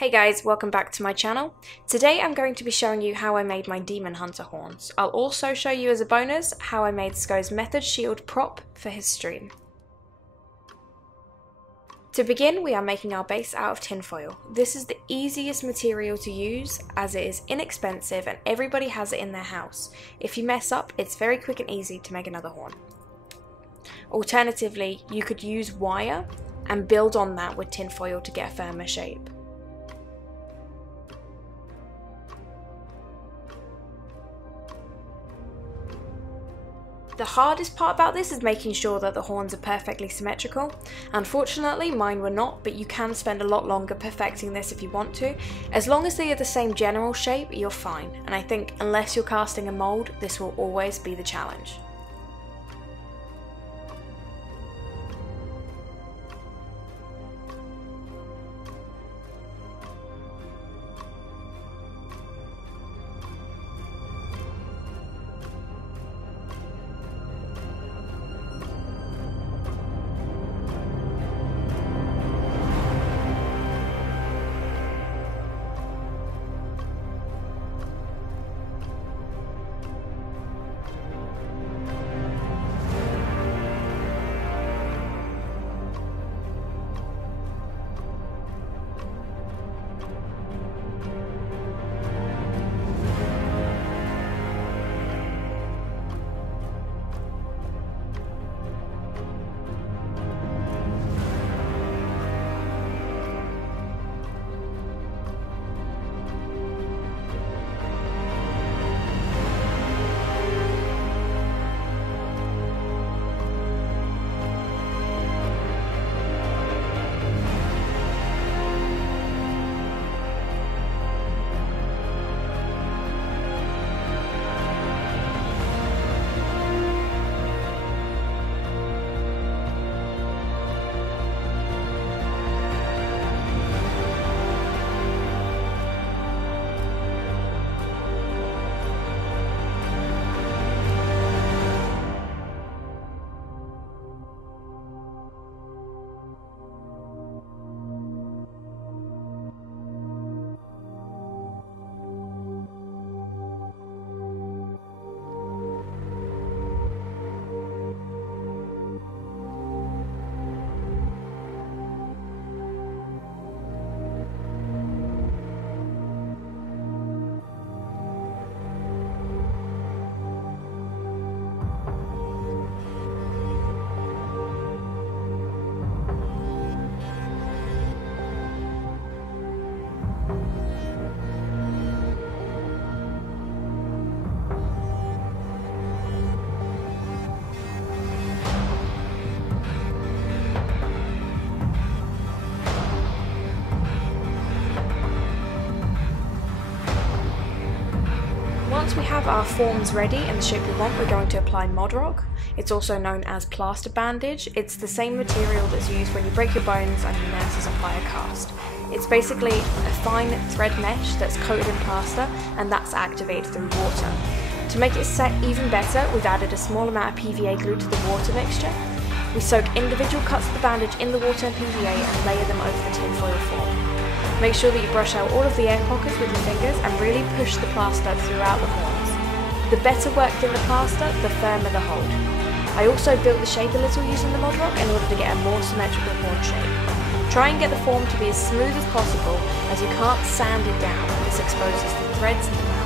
Hey guys, welcome back to my channel. Today I'm going to be showing you how I made my Demon Hunter horns. I'll also show you as a bonus how I made Sko's Method Shield prop for his stream. To begin, we are making our base out of tinfoil. This is the easiest material to use as it is inexpensive and everybody has it in their house. If you mess up, it's very quick and easy to make another horn. Alternatively, you could use wire and build on that with tinfoil to get a firmer shape. The hardest part about this is making sure that the horns are perfectly symmetrical. Unfortunately, mine were not, but you can spend a lot longer perfecting this if you want to. As long as they are the same general shape, you're fine, and I think unless you're casting a mold, this will always be the challenge. Once we have our forms ready in the shape we want, we're going to apply Mod Rock. It's also known as plaster bandage. It's the same material that's used when you break your bones and your nurses apply a cast. It's basically a fine thread mesh that's coated in plaster and that's activated through water. To make it set even better, we've added a small amount of PVA glue to the water mixture. We soak individual cuts of the bandage in the water and PVA and layer them over the tinfoil form. Make sure that you brush out all of the air pockets with your fingers and really push the plaster throughout the horns. The better worked in the plaster, the firmer the hold. I also built the shape a little using the Mod Rock in order to get a more symmetrical horn shape. Try and get the form to be as smooth as possible, as you can't sand it down. This exposes the threads and the mouth.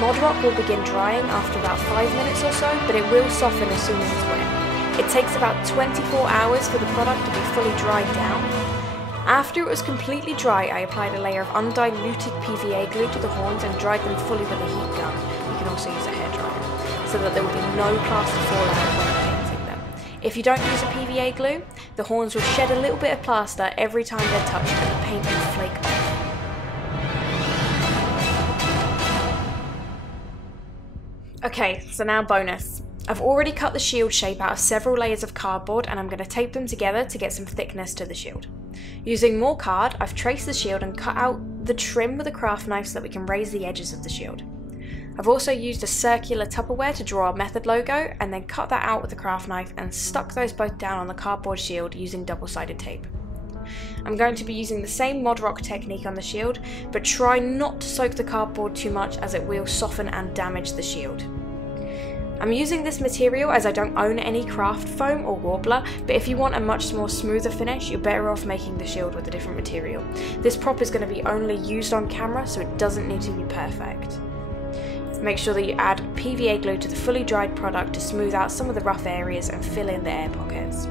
Modrock will begin drying after about 5 minutes or so, but it will soften as soon as it's wet. It takes about 24 hours for the product to be fully dried down. After it was completely dry, I applied a layer of undiluted PVA glue to the horns and dried them fully with a heat gun. You can also use a hairdryer, so that there will be no plaster fallout when painting them. If you don't use a PVA glue, the horns will shed a little bit of plaster every time they're touched and the paint will flake off. Okay, so now bonus. I've already cut the shield shape out of several layers of cardboard and I'm going to tape them together to get some thickness to the shield. Using more card, I've traced the shield and cut out the trim with a craft knife so that we can raise the edges of the shield. I've also used a circular Tupperware to draw a method logo and then cut that out with a craft knife and stuck those both down on the cardboard shield using double-sided tape. I'm going to be using the same Modrock technique on the shield, but try not to soak the cardboard too much as it will soften and damage the shield. I'm using this material as I don't own any craft foam or warbler, but if you want a much more smoother finish, you're better off making the shield with a different material. This prop is going to be only used on camera, so it doesn't need to be perfect. Make sure that you add PVA glue to the fully dried product to smooth out some of the rough areas and fill in the air pockets.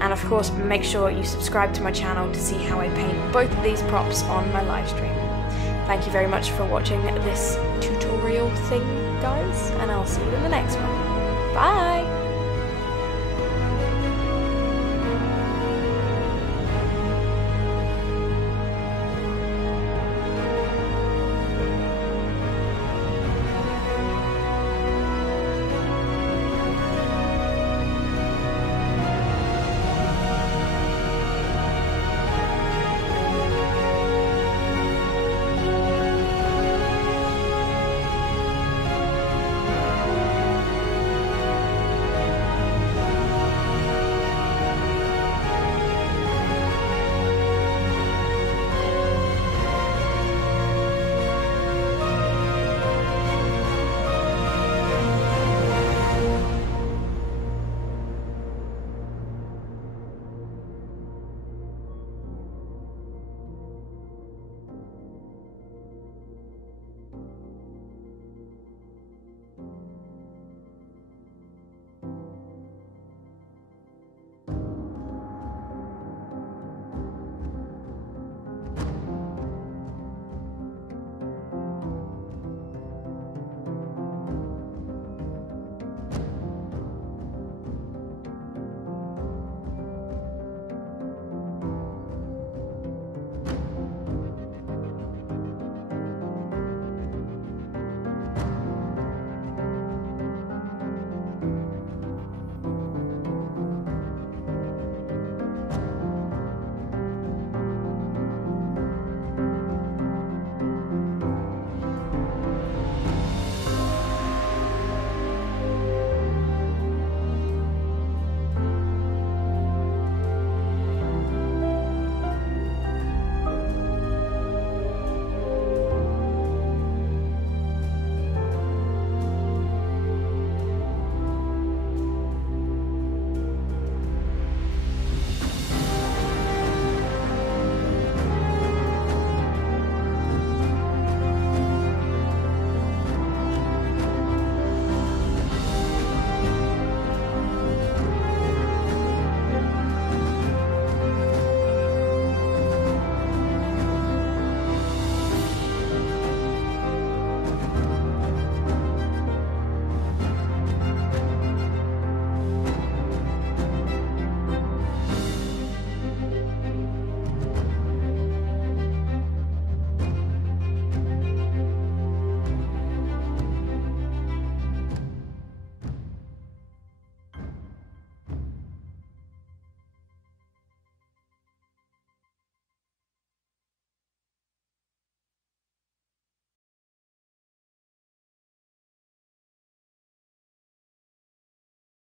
And of course, make sure you subscribe to my channel to see how I paint both of these props on my live stream. Thank you very much for watching this tutorial thing, guys, and I'll see you in the next one. Bye!